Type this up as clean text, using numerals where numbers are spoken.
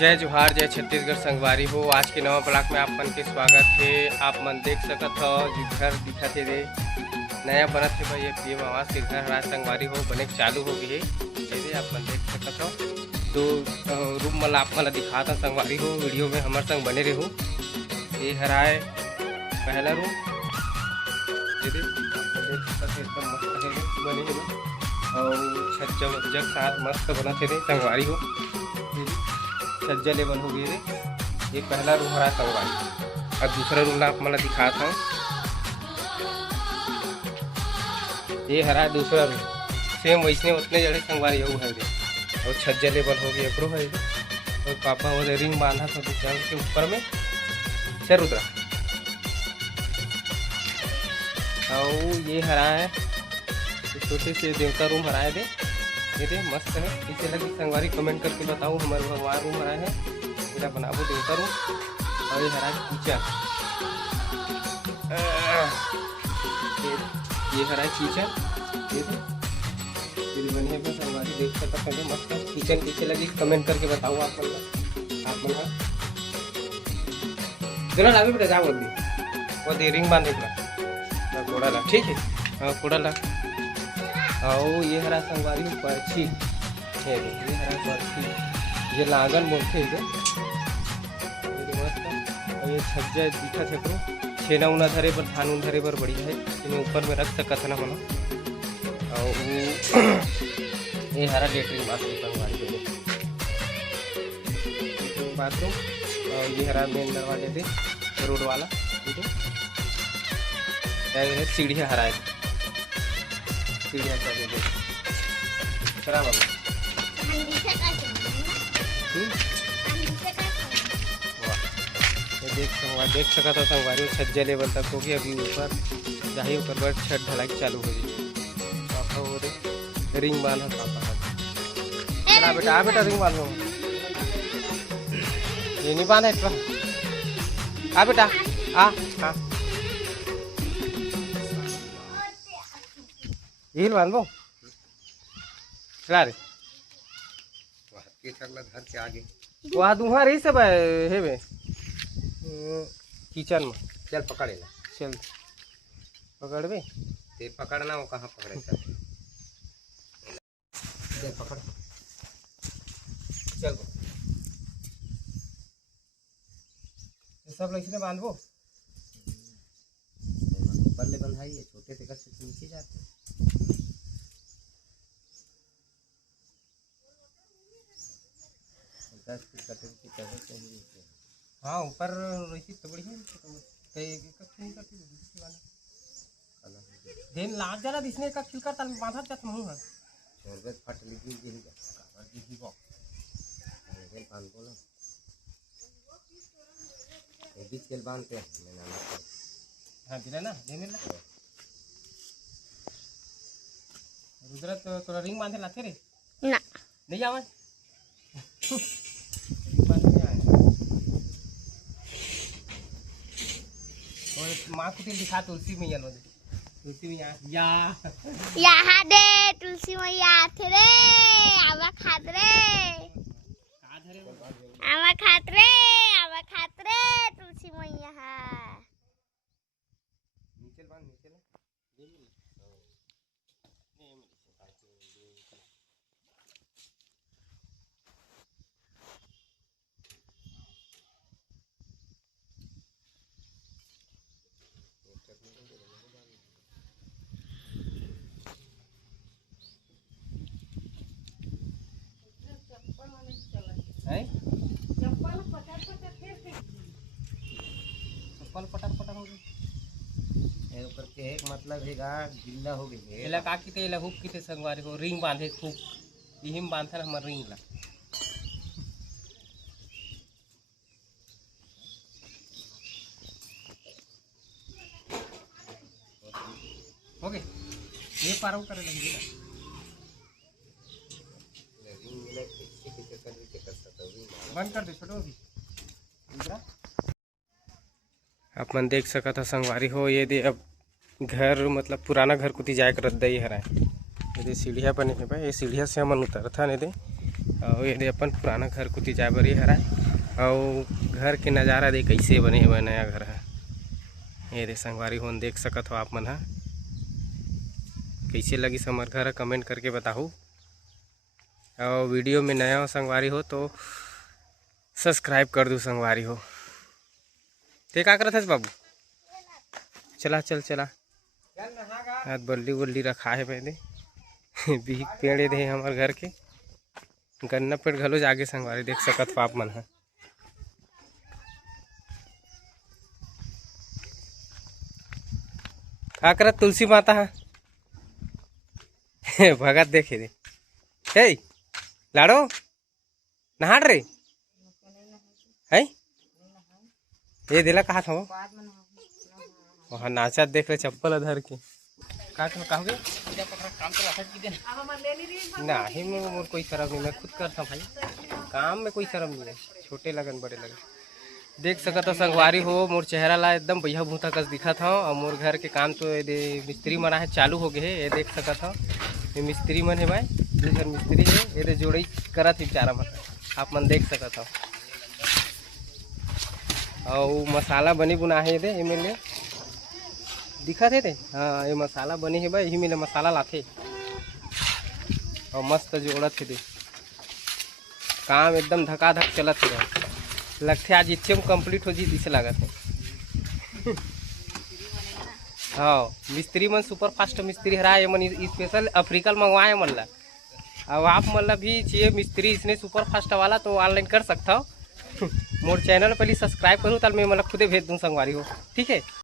जय जोहार, जय छत्तीसगढ़ संगवारी हो। आज के नवा ब्लॉग में आप मन के स्वागत है। आप मन देख सकत हो जी घर दिखत है रे नया बनत है भाई। ये पीएम आवास के घर राज संगवारी हो बने चालू हो गई है। जैसे आप मन देख सकत हो तो रूम मन आप मन दिखाता संगवारी हो। वीडियो में हमारे संग बने रहो। ये हराए पहला रूम एकदम मस्त है बने और छज्जा वज्जा साथ मस्त बनत है रे संगवारी हो। छज्जा लेवल हो गई रे। ये पहला रूम हरा संगवारी। अब दूसरा रूम आप मैं दिखाता हूँ। ये हरा दूसरा रूम सेम वैसने उतने जड़े संगवारी हो है रे। और छज्जा लेवल हो गई एकरो है रे। और पापा वो रिंग बांधा था दुकान के ऊपर में सर उतरा। और ये हरा है छोटे से देवता रूम हरा है दे मस्त है। इसे लगी संगवारी कमेंट करके बताओ हमारे भगवान रूम हरा है मेरा बनाबो देवता रूम। और ये हरा किचन, ये हरा किचन ये बनी है संगवारी देख सकते हैं मस्त है। किचन किसे लगी कमेंट करके बताओ आप मन दोनों लागे बेटा जा बोल दी वो दे रिंग बांध देना कोड़ा ला ठीक है। हाँ कोड़ा ला। और ये हरा संगवारी पर्ची है ये हरा पर्ची ये लागन बोलते हैं और ये छज्जा दिखत है करो छेना उना धरे पर धान उन धरे पर बढ़िया है। इन्हें ऊपर में रख सकत है ना मना। और ये हरा लेटरिन बाथरूम संगवारी बाथरूम। और ये हरा मेन दरवाजे थे रोड वाला है। सीढ़ियाँ हरा है सीढ़ियाँ खराब देख सका था संगवारी छज्जा लेवल तक होगी। अभी ऊपर जाही ऊपर पर छत ढलाई चालू हो गई। पापा वो रे रिंग बांधा पापा आ बेटा रिंग बांधो ये नहीं बांधा इतना आ बेटा आ हाँ यही बांधो चला रे घर के आगे वहाँ दुहा रही सब है बे किचन में। चल पकड़ ले चल पकड़ बे ते पकड़ना वो कहाँ पकड़े चल पकड़ चल सब लड़की ने बांधो ऊपर ले बंधाई है छोटे से कस से नीचे जाते। हाँ ऊपर रही तो बढ़िया दिन लाग जाला दिसने का खिलकर तल बांधा जात मुंह है छोरबे फट लिखी जी काबर दिखी बो ये बांध बोलो ये बीच के बांधते हैं ना हां दिला ना दे मिला रुद्र तो तोरा रिंग बांधे लाथे रे ना नहीं आवे माँ को दिखा तुलसी मैया नो दे तुलसी मैया यहाँ दे तुलसी मैया थे रे आवा खात रे तुलसी मैया नीचे बांध नीचे चप्पल पटक हो गई ऊपर के एक मतलब है गिल्ला हो गई एला का की तेला हुक की संगवारी को रिंग बांधे खूब यही में बांधन हमर रिंग ला हो गए ये पारो करे लगी बंद कर दे छोटो अभी आप मन देख सका था संगवारी हो। ये दे अब घर मतलब पुराना घर कुती जाए कर दई हराए ये सीढ़िया बने है भाई। ये सीढ़िया से हमन उतरथा ने दे और ये अपन पुराना घर कुती जाए बर हरा। और घर के नज़ारा देख कैसे बने हे नया घर है। ये दे संगवारी हो देख सकत हो आप मन हा। कैसे लगी हमार घर कमेंट करके बताओ। और वीडियो में नया हो संगवारी हो तो सब्सक्राइब कर दो संगवारी हो। ते का करत हस बाबू? चला चल चला आज बल्ली वल्ली रखा है पहले भी पेड़ दे हमारे घर के गन्ना पेड़ घलो जागे संगवारी देख सकत हो आप मन हा। का करत तुलसी माता हा भगत देखे दे हे लाड़ो नहाड़ रे है ये दिला कहा था वहाँ नाचा देख ले चप्पल अधर के का कहोगे नहीं मोर कोई शर्म नहीं, मैं खुद करता भाई काम में कोई शर्म नहीं है। छोटे लगन बड़े लगन देख सकत हो संगवारी हो। मोर चेहरा ला एकदम बढ़िया भूता कस दिखत हो। और मोर घर के काम तो ये मिस्त्री मन है चालू हो गए है। ये देख सकत हो ये मिस्त्री मन है भाई, दूसर मिस्त्री है ये जोड़ई करत बेचारा मन आप मन देख सकत हो। और मसाला बनी बुना है ये मेले दिखत है। हाँ ये मसाला बने है भाई, यही मेले मसाला लाथे और मस्त जोड़त है। काम एकदम धकाधक चलत है। लगते आज इच्छे में कंप्लीट हो जी दिसे लागत है। हाँ मिस्त्री मन सुपर फास्ट मिस्त्री हरा ये मन स्पेशल अफ्रीकल मंगवाए मन ला। अब आप मन ला भी चाहिए मिस्त्री इसने सुपर फास्ट वाला तो ऑनलाइन कर सकता हो। मोर चैनल पहले सब्सक्राइब करूँ तब मैं मतलब खुदे भेज दूँ संगवारी हो। ठीक है।